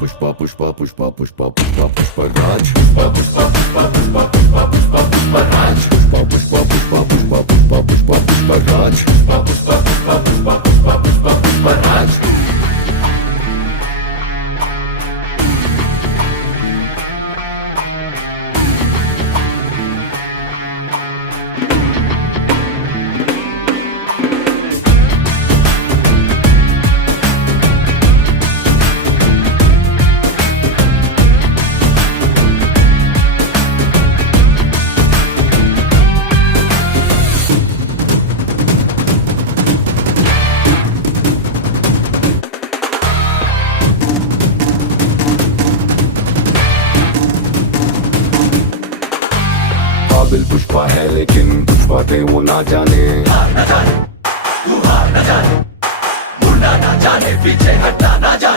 पुष्पा पुष्पा पुष्पा पुष्पा पुष्पा पुष्पराज पुष्पा पुष्पा पुष्पा पुष्पा पुष्पा पुष्पा पुष्पराज पुष्पा पुष्पा पुष्पा पुष्पा पुष्पा पुष्पा पुष्पराज पुष्पा पुष्पा पुष्पा पुष्पा पुष्पा पुष्पा पुष्पराज काबिल पुष्पा है लेकिन कुछ बातें वो ना जाने हार न जाने, तू हार न जाने, मुड़ना ना जाने, पीछे हटना ना जाने।